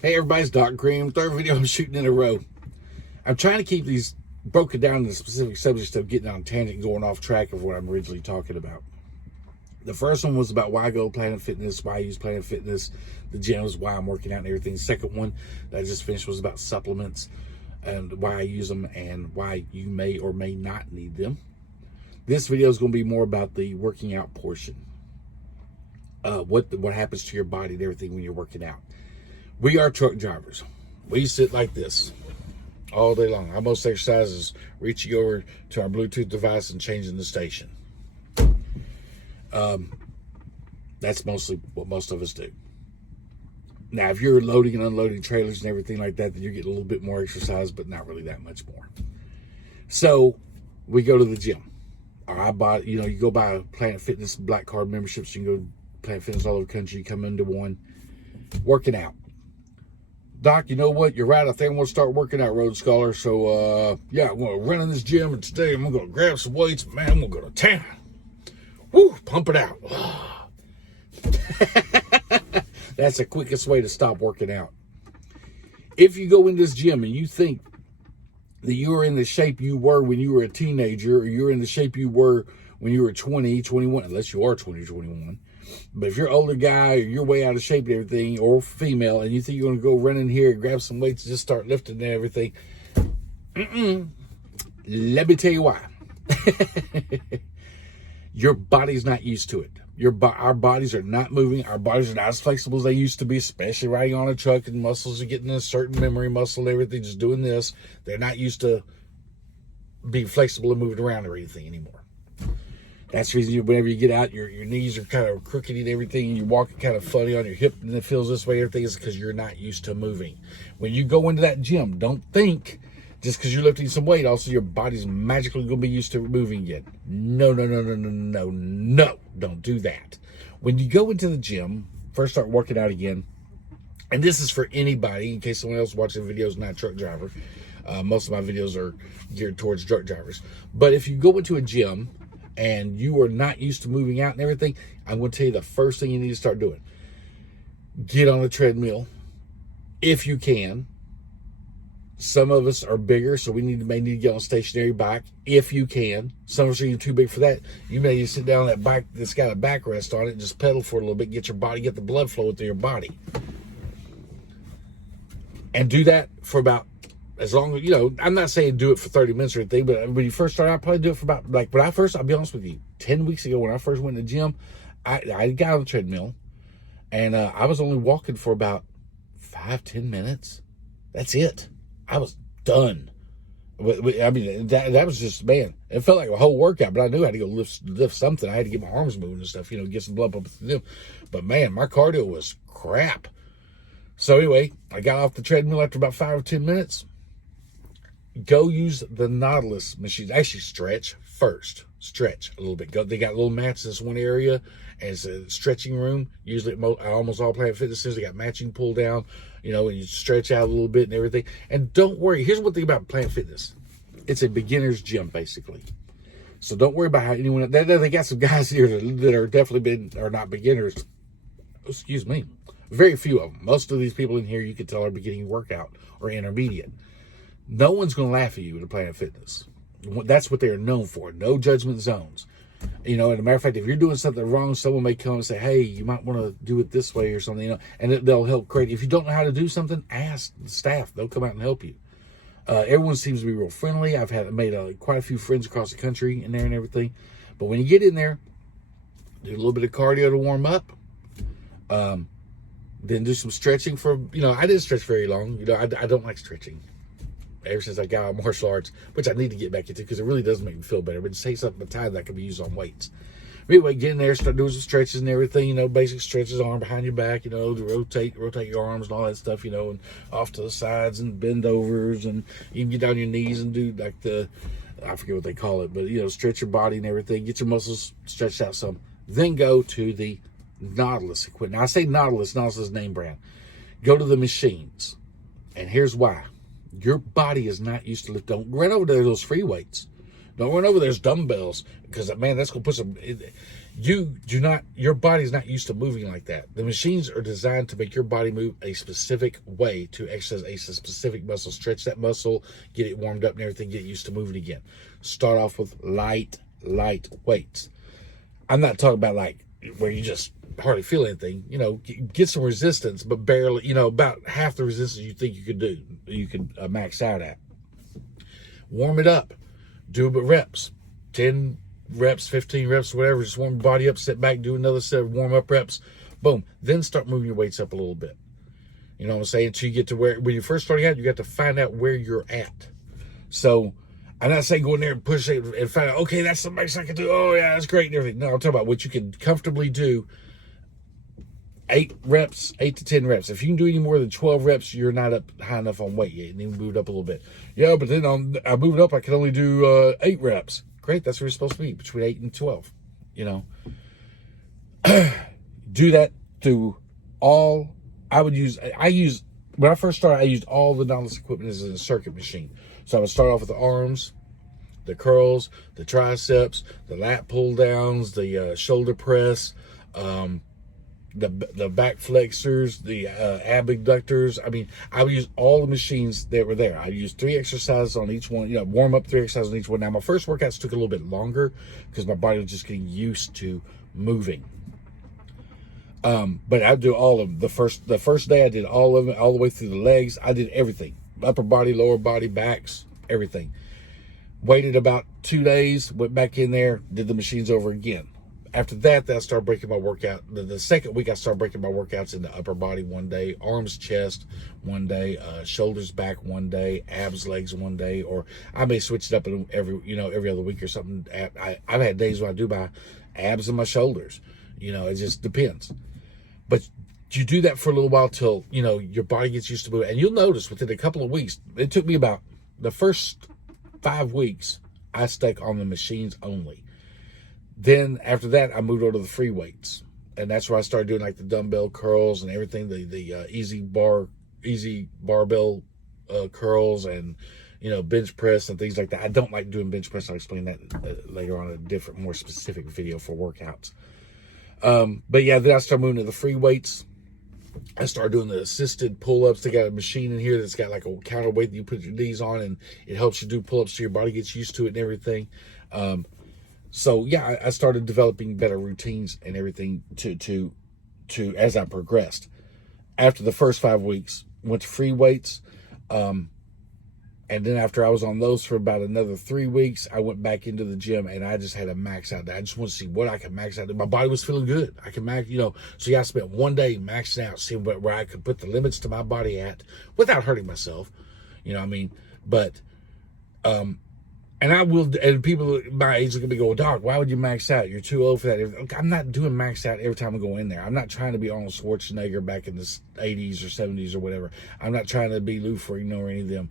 Hey everybody's Doc Cream. Third video I'm shooting in a row. I'm trying to keep these broken down into specific subjects of getting on tangent and going off track of what I'm originally talking about. The first one was about why I go to Planet Fitness, why I use Planet Fitness, the gyms, why I'm working out and everything. The second one that I just finished was about supplements and why I use them and why you may or may not need them. This video is going to be more about the working out portion. What happens to your body and everything when you're working out. We are truck drivers. We sit like this all day long. Our most exercise is reaching over to our Bluetooth device and changing the station. That's mostly what most of us do. Now, if you're loading and unloading trailers and everything like that, then you're getting a little bit more exercise, but not really that much more. So we go to the gym. I bought, you go buy a Planet Fitness Black Card memberships. You can go to Planet Fitness all over the country. You come into one, working out. Doc, you know what? You're right. I think I'm going to start working out, Road Scholar. So, yeah, I'm going to run in this gym, and today I'm going to grab some weights. Man, I'm going to go to town. Woo, pump it out. That's the quickest way to stop working out. If you go in this gym and you think that you are in the shape you were when you were a teenager, or you're in the shape you were when you were 20, 21, unless you are 20, 21. But if you're an older guy, or you're way out of shape and everything, or female, and you think you're going to go run in here and grab some weights and just start lifting and everything, let me tell you why. Your body's not used to it. Our bodies are not moving. Our bodies are not as flexible as they used to be, especially riding on a truck, and muscles are getting a certain memory muscle and everything, just doing this. They're not used to being flexible and moving around or anything anymore. That's the reason whenever you get out, your knees are kind of crooked and everything, and you're walking kind of funny on your hip, and it feels this way. Everything is because you're not used to moving. When you go into that gym, don't think just because you're lifting some weight, also your body's magically going to be used to moving again. No. Don't do that. When you go into the gym, first start working out again, and this is for anybody, in case someone else watching the videos not a truck driver. Most of my videos are geared towards truck drivers. But if you go into a gym and you are not used to moving out and everything, I'm going to tell you the first thing you need to start doing. Get on a treadmill if you can. Some of us are bigger, so we may need to get on a stationary bike if you can. Some of us are too big for that. You may need to sit down on that bike that's got a backrest on it and just pedal for a little bit, get the blood flow through your body. And do that for about, as long as, I'm not saying do it for 30 minutes or anything, but when you first start out, probably do it for about, I'll be honest with you, 10 weeks ago when I first went to the gym, I got on the treadmill, and I was only walking for about 5-10 minutes. That's it. I was done. I mean, that was just, man, it felt like a whole workout, but I knew I had to go lift something. I had to get my arms moving and stuff, get some blood pumping through them. But man, my cardio was crap. So anyway, I got off the treadmill after about 5 or 10 minutes. Go use the Nautilus machine. Actually, stretch first. Stretch a little bit. They got little mats in this one area, and it's a stretching room. Usually at almost all Planet Fitness centers, they got matching pull down, and you stretch out a little bit and everything. And don't worry. Here's one thing about Planet Fitness. It's a beginner's gym, basically. So don't worry about how anyone... They got some guys here that are definitely are not beginners. Excuse me. Very few of them. Most of these people in here, you can tell, are beginning workout or intermediate. No one's going to laugh at you at Planet Fitness. That's what they're known for. No judgment zones. And as a matter of fact, if you're doing something wrong, someone may come and say, hey, you might want to do it this way or something, and they'll help create. If you don't know how to do something, ask the staff. They'll come out and help you. Everyone seems to be real friendly. I've made quite a few friends across the country in there and everything. But when you get in there, do a little bit of cardio to warm up. Then do some stretching for, I didn't stretch very long. I don't like stretching. Ever since I got out of martial arts, which I need to get back into because it really does make me feel better. But it takes up the time that can be used on weights. Anyway, get in there, start doing some stretches and everything, basic stretches, arm behind your back, to rotate your arms and all that stuff, and off to the sides and bend overs, and you can get down your knees and do like I forget what they call it, but stretch your body and everything, get your muscles stretched out some. Then go to the Nautilus equipment. Now I say Nautilus is name brand. Go to the machines. And here's why. Your body is not used to lift. Don't run over to those free weights. Don't run over there's dumbbells, because man, that's gonna put some. Your body's not used to moving like that. The machines are designed to make your body move a specific way, to exercise a specific muscle, stretch that muscle, get it warmed up and everything, get used to moving again. Start off with light weights. I'm not talking about like where you just hardly feel anything. Get some resistance, but barely, about half the resistance you think you could max out at. Warm it up. Do it reps. 10 reps, 15 reps, whatever. Just warm your body up, sit back, do another set of warm-up reps. Boom. Then start moving your weights up a little bit. You know what I'm saying? Until you get to where, when you're first starting out, you got to find out where you're at. So I'm not saying go in there and push it and find out, okay, that's the max I can do. Oh, yeah, that's great and everything. No, I'm talking about what you can comfortably do. 8 to 10 reps. If you can do any more than 12 reps, you're not up high enough on weight yet. You need to move it up a little bit. Yeah, but then I move it up, I can only do 8 reps. Great, that's where you're supposed to be, between 8 and 12. Do that to all. When I first started, I used all the Nautilus equipment as a circuit machine. So I would start off with the arms, the curls, the triceps, the lat pull downs, the shoulder press, the back flexors, the abductors. I mean, I would use all the machines that were there. I used 3 exercises on each one, warm up 3 exercises on each one. Now, my first workouts took a little bit longer because my body was just getting used to moving. But I do all of them. The first day I did all of it, all the way through the legs. I did everything. Upper body, lower body, backs, everything. Waited about 2 days, went back in there, did the machines over again. After that, I started breaking my workout. The second week, I started breaking my workouts into upper body one day, arms, chest one day, shoulders, back one day, abs, legs one day, or I may switch it up every other week or something. I've had days where I do my abs and my shoulders. It just depends. But you do that for a little while till, your body gets used to moving. And you'll notice within a couple of weeks, it took me about the first 5 weeks, I stuck on the machines only. Then after that, I moved over to the free weights. And that's where I started doing like the dumbbell curls and everything, the easy barbell curls and, bench press and things like that. I don't like doing bench press. I'll explain that later on in a different, more specific video for workouts. But yeah, then I started moving to the free weights. I started doing the assisted pull-ups. They got a machine in here that's got like a counterweight that you put your knees on, and it helps you do pull-ups so your body gets used to it and everything. So yeah, I started developing better routines and everything to as I progressed. After the first 5 weeks, went to free weights. And then after I was on those for about another 3 weeks, I went back into the gym and I just had a max out. I just want to see what I could max out. My body was feeling good. I can max, so yeah, I spent one day maxing out, seeing where I could put the limits to my body at without hurting myself. But, and I will, and people my age are going to be going, Doc, why would you max out? You're too old for that. I'm not doing max out every time I go in there. I'm not trying to be Arnold Schwarzenegger back in the 80s or 70s or whatever. I'm not trying to be Lou Ferrigno or any of them.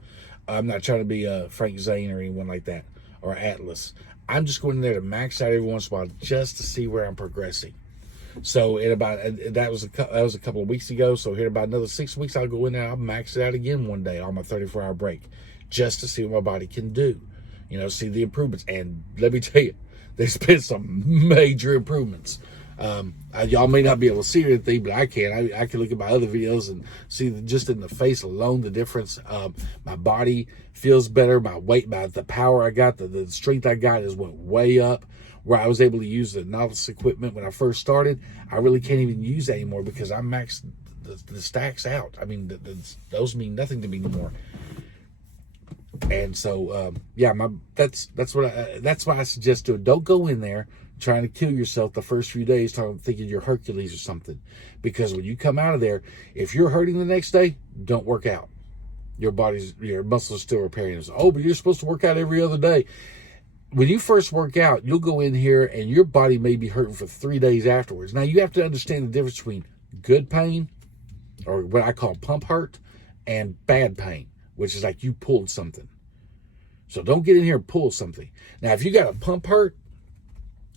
I'm not trying to be Frank Zane or anyone like that, or Atlas. I'm just going in there to max out every once in a while just to see where I'm progressing. So that was a couple of weeks ago. So here about another 6 weeks, I'll go in there and I'll max it out again one day on my 34-hour break, just to see what my body can do. See the improvements. And let me tell you, there's been some major improvements. Y'all may not be able to see anything, but I can. I can look at my other videos and see just in the face alone the difference. My body feels better. My weight, the power I got, the strength I got is went way up. Where I was able to use the Nautilus equipment when I first started, I really can't even use that anymore because I maxed the stacks out. I mean, those mean nothing to me anymore. And so, yeah, that's why I suggest doing. Don't go in there trying to kill yourself the first few days, thinking you're Hercules or something. Because when you come out of there, if you're hurting the next day, don't work out. Your muscles are still repairing themselves. Oh, but you're supposed to work out every other day. When you first work out, you'll go in here and your body may be hurting for 3 days afterwards. Now, you have to understand the difference between good pain, or what I call pump hurt, and bad pain, which is like you pulled something. So don't get in here and pull something. Now, if you got a pump hurt,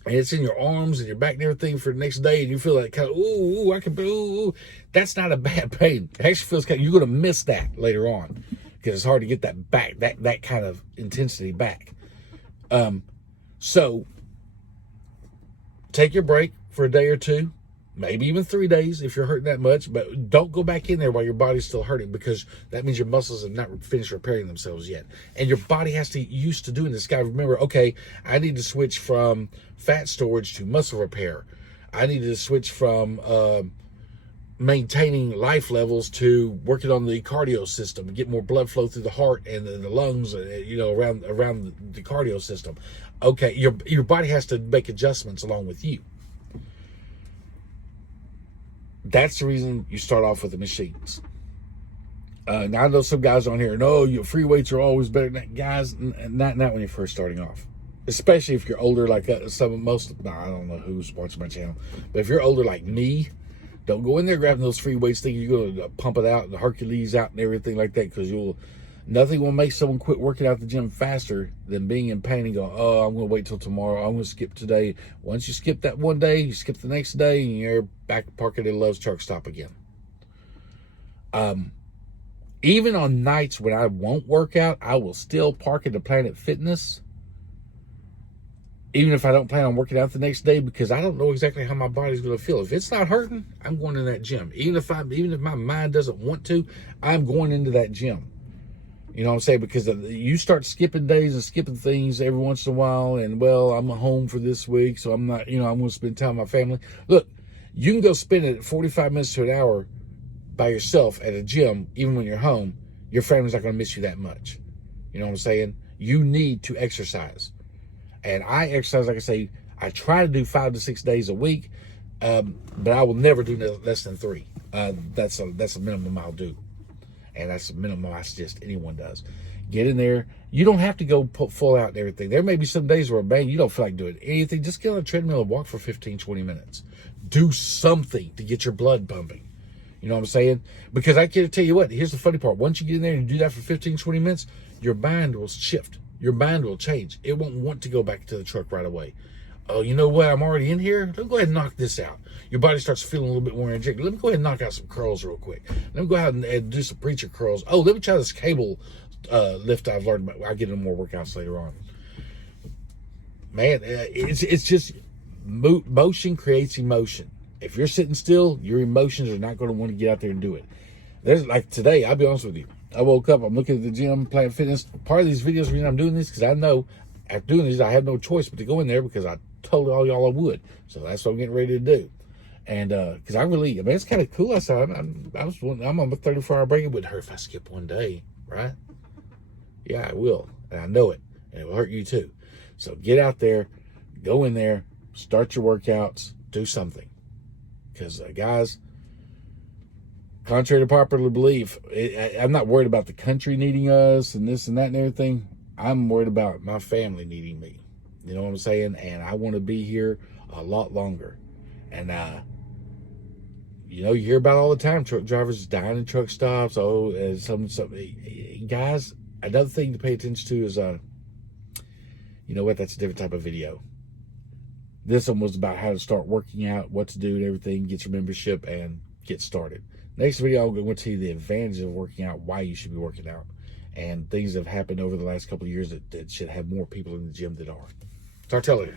and it's in your arms and your back and everything for the next day, and you feel like kind of, ooh, I can, ooh, that's not a bad pain. It actually feels kind of, you're going to miss that later on because it's hard to get that back, that kind of intensity back. So take your break for a day or two, maybe even 3 days if you're hurting that much, but don't go back in there while your body's still hurting, because that means your muscles have not finished repairing themselves yet. And your body has to get used to doing this. Guy, remember, okay, I need to switch from fat storage to muscle repair. I need to switch from maintaining life levels to working on the cardio system and get more blood flow through the heart and the lungs, around the cardio system. Okay, your body has to make adjustments along with you. That's the reason you start off with the machines. Now I know some guys on here, no, your free weights are always better than that. Guys, not when you're first starting off. Especially if you're older, like I don't know who's watching my channel, but if you're older like me, don't go in there grabbing those free weights thinking you're going to pump it out and Hercules out and everything like that, because nothing will make someone quit working out at the gym faster than being in pain and going, oh, I'm going to wait till tomorrow. I'm going to skip today. Once you skip that one day, you skip the next day, and you're back parking at a Love's truck stop again. Even on nights when I won't work out, I will still park at the Planet Fitness, even if I don't plan on working out the next day, because I don't know exactly how my body's going to feel. If it's not hurting, I'm going to that gym. Even if my mind doesn't want to, I'm going into that gym. You know what I'm saying? Because you start skipping days and skipping things every once in a while, and, well, I'm home for this week, so I'm not, I'm going to spend time with my family. Look, you can go spend it 45 minutes to an hour by yourself at a gym, even when you're home. Your family's not going to miss you that much. You know what I'm saying? You need to exercise. And I exercise, like I say, I try to do 5 to 6 days a week, but I will never do less than 3. That's a minimum I'll do. And that's the minimum I suggest anyone does. Get in there. You don't have to go full out and everything. There may be some days where, man, you don't feel like doing anything. Just get on a treadmill and walk for 15, 20 minutes. Do something to get your blood pumping. You know what I'm saying? Because I can tell you what, here's the funny part. Once you get in there and do that for 15, 20 minutes, your mind will shift. Your mind will change. It won't want to go back to the truck right away. Oh, you know what? I'm already in here. Let me go ahead and knock this out. Your body starts feeling a little bit more energetic. Let me go ahead and knock out some curls real quick. Let me go ahead and do some preacher curls. Oh, let me try this cable lift I've learned about. I'll get into more workouts later on. Man, it's just motion creates emotion. If you're sitting still, your emotions are not going to want to get out there and do it. There's like today, I'll be honest with you. I woke up, I'm looking at the gym, Planet Fitness. Part of these videos, the reason I'm doing this, because I know after doing these, I have no choice but to go in there, because I told all y'all I would. So that's what I'm getting ready to do. And because it's kind of cool. I said, I'm on a 34-hour break. It wouldn't hurt if I skip one day, right? Yeah, I will. And I know it. And it will hurt you too. So get out there, go in there, start your workouts, do something. Because guys, contrary to popular belief, I'm not worried about the country needing us and this and that and everything. I'm worried about my family needing me. You know what I'm saying? And I want to be here a lot longer. And, you hear about all the time, truck drivers dying in truck stops. Oh, and some guys, another thing to pay attention to is, you know what? That's a different type of video. This one was about how to start working out, what to do and everything, get your membership and get started. Next video, I'm going to tell you the advantages of working out, why you should be working out, and things that have happened over the last couple of years that should have more people in the gym that are. Talk to you later.